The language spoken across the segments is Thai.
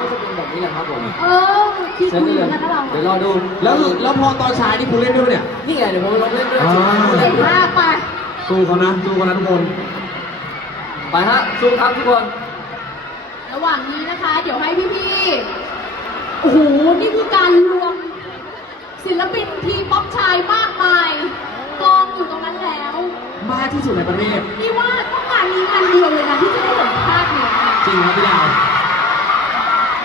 นี้กันครับผมเออที่เชิญคุยได้เลยกันนะเราเดี๋ยวรอดูแล้วแล้วพอตอนฉายนี่คุณเล่นด้วยปะเนี่ยนี่ไงเดี๋ยวผมไปลองเล่นด้วยอ่าเห็นภาพไปสู้เขานะสู้เขานะทุกคนไปฮะสู้ครับทุกคน ระหว่างนี้นะคะ เดี๋ยวให้พี่ๆโอ้โหนี่คือการรวม ศิลปินทีป๊อปชายมากมายกองอยู่ตรงนั้นแล้วมากที่สุดในประเทศนี่ว่าต้องงานนี้งานเดียวเลยนะที่จะได้เห็นภาพเนี้ยจริงครับพี่ดาว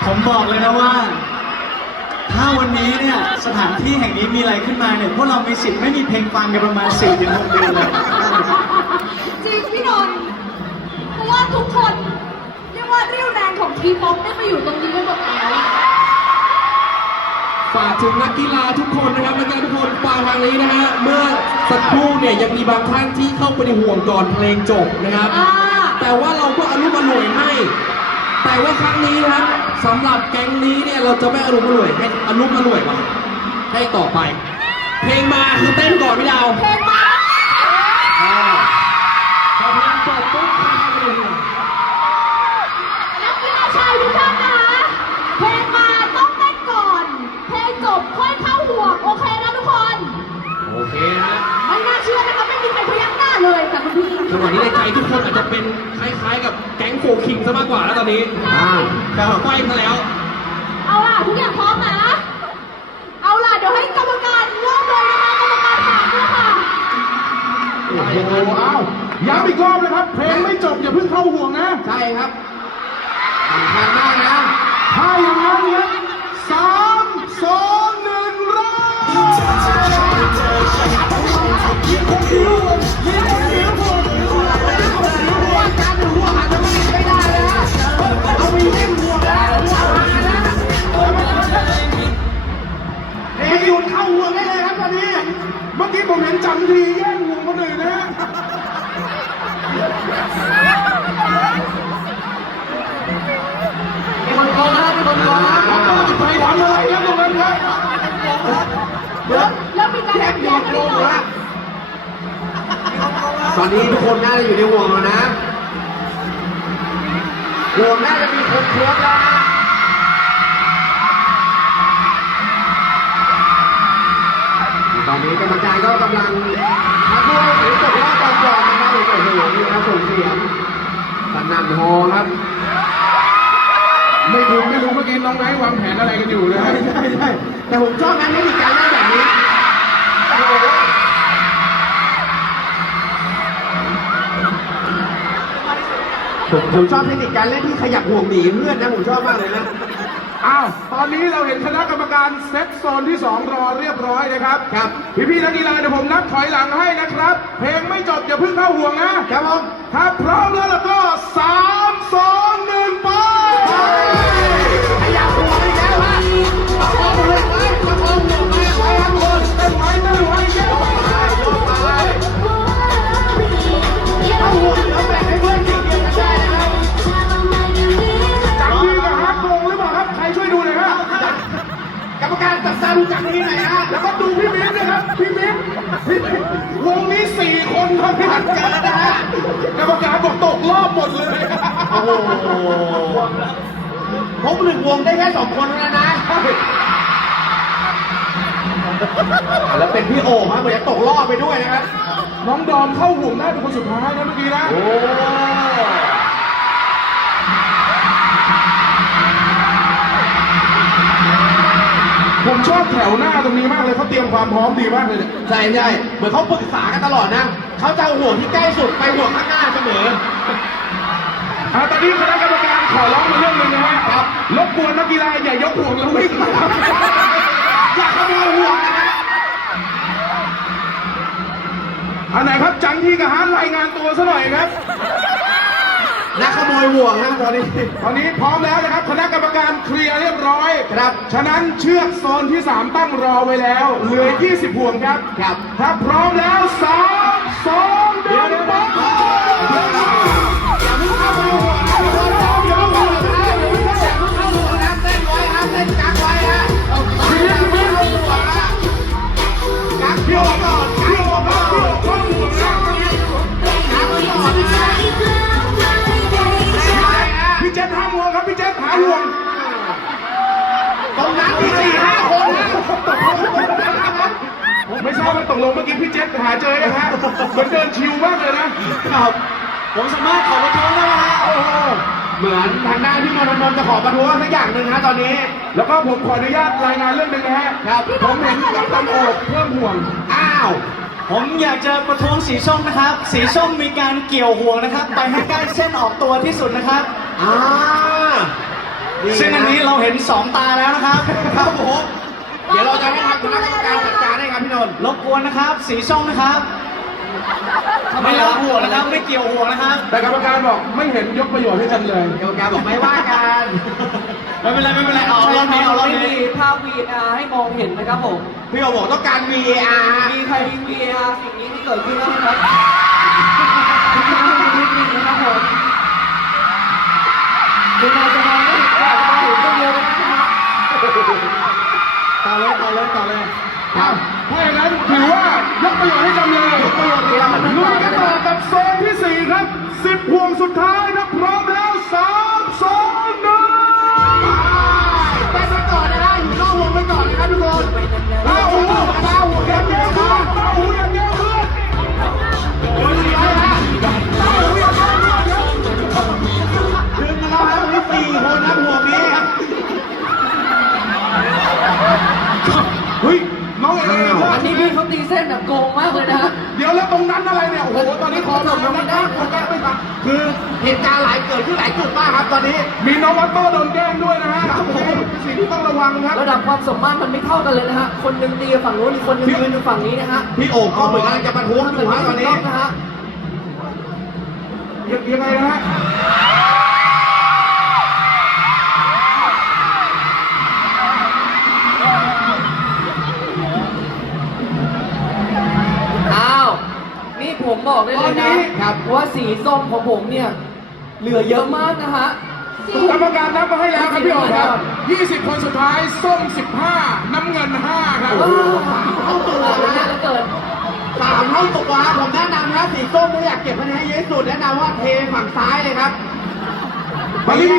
ผมบอกเลยนะว่า ถ้าวันนี้เนี่ยสถานที่แห่งนี้มีอะไรขึ้นมาเนี่ยพวกเรามีสิทธิ์ไม่มีเพลงฟังกันประมาณ4ถึง6เดือนเลยจริงพี่นนท์เพราะว่าทุกคนเรียกว่าเรี่ยวแรงของทีป๊อปได้มาอยู่ตรงนี้กันหมดแล้วฝากถึงนักกีฬาทุกคนนะครับนักกีฬาทุกคนฟังทางนี้นะฮะเมื่อสักครู่เนี่ยยังมีบางท่านที่เข้าไปในห่วงก่อนเพลงจบนะครับ อ่า แต่ว่าเราก็อนุมอร่วยให้ แต่ว่าครั้งนี้นะครับ สำหรับแก๊งนี้เนี่ยเราจะไม่อนุมอร่วยให้อนุมอร่วยมาให้ต่อไป เพลงมาคือเต้นก่อนพี่ดาวเพลงมาอ่าพอเพลงจบปุ๊บเข้าไปในห่วงนักกีฬาชายทุกท่านนะเพลงมาต้องเต้นก่อน เพลงจบค่อยเข้าห่วง โอเคนะทุกคน โอเคฮะ จังหวะนี้ในใจทุกคนอาจจะเป็นคล้ายๆ กับแก๊งโฟคิงซะมากกว่าแล้วตอนนี้อ่าแต่ไฟซะแล้ว เอาล่ะทุกอย่างพร้อมนะ เอาล่ะเดี๋ยวให้กรรมการเริ่มเลยนะคะกรรมการถามด้วยค่ะโอ้โหอ้าวย้ำอีกรอบนะครับ เพลงไม่จบอย่าเพิ่งเข้าห่วงนะ ใช่ครับ ห็นจำทีแย่งห่วคนอื่นนะฮะมีคนโกงนะครับมีคนโกงนะแล้วก็จะไปทำอะไรครับตรงนั้นครับแล้วมีการแยกแยะกันนิดหน่อยตอนนี้ทุกคนน่าจะอยู่ในห่วงแล้วนะห่วงน่าจะมีคนครบแล้ว กรรมการก็กำลังพักด้วยหรือตกรอบก่อนก่อนนะครับโอ้โหนี่ครับส่งเสียงสนั่นโฮครับ ไม่รู้ไม่รู้เมื่อกี้น้องไนท์วางแผนอะไรกันอยู่นะใช่ฮะใช่ใช่แต่ผมชอบนะเทคนิคการเล่นแบบนี้โอ้โหผมผมชอบเทคนิคการเล่นที่ขยับห่วงหนีเพื่อนนะผมชอบมากเลยนะ อ้าวตอนนี้เราเห็นคณะกรรมการเซตโซนที่ 2 รอเรียบร้อยนะครับ ครับพี่ๆนักกีฬาเดี๋ยวผมนับถอยหลังให้นะครับ เพลงไม่จบอย่าเพิ่งเข้าห่วงนะครับผมถ้าพร้อมแล้วแล้วก็สามสอง งนี้สี่คนครับพี่ผัดเจอนะฮะกรรมการบอกตกรอบหมดเลยโอ้โหพบหนึ่งวงได้แค่สองคนแล้วนะ แล้วเป็นพี่โอ่งครับเหมือนจะตกรอบไปด้วยนะครับ น้องดอมเข้าห่วงได้เป็นคนสุดท้ายนะเมื่อกี้นะ โอ้ ผมชอบแถวหน้าตรงนี้มากเลยเขาเตรียมความพร้อมดีมากเลยเนี่ยใช่ใช่เหมือนเขาปรึกษากันตลอดนะเขาจะเอาห่วงที่ใกล้สุดไปห่วงข้างหน้าเสมอ อ่าตอนนี้คณะกรรมการขอร้องมาเรื่องหนึงนะฮะครับ รบกวนนักกีฬาอย่ายกห่วงแล้ววิ่งมาอยากขโมยห่วงนะฮะอันไหนครับจังที่กับฮาร์ดรายงานตัวซะหน่อยครับ นักขโมยห่วงนะตอนนี้ ตอนนี้พร้อมแล้วนะครับ คณะกรรมการเคลียร์เรียบร้อย ครับ ฉะนั้นเชือกโซนที่ 3 ตั้งรอไว้แล้ว เหลือ 20 ห่วงครับ ครับ ถ้าพร้อมแล้ว 3 2 1 กลงเมื่อกี้พี่เจษหาเจอยังฮะเหมือนเดินชิวมากเลยนะครับ ผมสามารถขอประท้วงได้ไหมฮะโอ้โหเหมือนทางด้านพี่มนนท์จะขอประท้วงสักอย่างหนึ่งฮะตอนนี้ แล้วก็ผมขออนุญาตรายงานเรื่องหนึงนะฮะครับผมเห็นกัปตันโอบเพิ่มห่วงอ้าวผมอยากจะประท้วงสีส้มนะครับ สีส้มมีการเกี่ยวห่วงนะครับ ไปให้ใกล้เส้นออกตัวที่สุดนะครับอ่าซึ่งอันนี้เราเห็นสองตาแล้วนะครับ ครับผม ดการให้ครับพี่นนท์รบกวนนะครับ สีส้มนะครับไม่รับห่วงนะครับ ไม่เกี่ยวห่วงนะครับแต่กรรมการบอกไม่เห็นยกประโยชน์ให้จำเลยกรรมการบอกไม่ว่ากันไม่เป็นไรไม่เป็นไรเอารอบนี้เอารอบนี้ภาพ VR ให้มองเห็นนะครับผมพี่โอบอกต้องการ VAR มีใครมี VR สิ่งนี้ที่เกิดขึ้นแล้วนะครับนิดนึงนะครับผมคุณอาจจะมองไม่เห็นแต่มาเห็นคนเดียวนะครับต่อเลยต่อเลยต่อเลย อ้าวถ้าอย่างนั้นถือว่ายกประโยชน์ให้จำเลยยกประโยชน์ให้จำเลยลุยกันต่อกับโซนที่สี่ครับสิบห่วงสุดท้ายนะพร้อมแล้ว ออันนี้พี่เขาตีเส้นแบบโกงมากเลยนะฮะ เดี๋ยวแล้วตรงนั้นอะไรเนี่ย โอ้โห ตอนนี้ขอหน่อยนะได้ขอแก้ไม่ทันคือเหตุการณ์หลายเกิดขึ้นหลายจุดมากครับ ตอนนี้ มีน้องวัตโต้โดนแกล้งด้วยนะฮะสิ่งที่ต้องระวังครับ ระดับความสมมาตรมันไม่เท่ากันเลยนะฮะ คนหนึ่งตีฝั่งนู้นอีกคนหนึ่งยืนอยู่ฝั่งนี้นะฮะ พี่โอ่งก็เหมือนกำลังจะประท้วงอยู่ฮะตอนนี้นะฮะยังไงนะฮะ บอกได้เลยตอนนี้นะครับว่าสีส้มของผมเนี่ย เหลือเยอะมากนะฮะ กรรมการนับมาให้แล้วครับพี่โอ๋ครับ 20 คนสุดท้าย ส้ม 15 น้ำเงิน 5 ครับเข้าตัวเลยนะแล้วเกิดสามเท่าตัวครับผมแนะนำนะสีส้มถ้าอยากเก็บคะแนนให้เยอะที่สุดแนะนำว่าเทฝั่งซ้ายเลยครับตอนนี้มี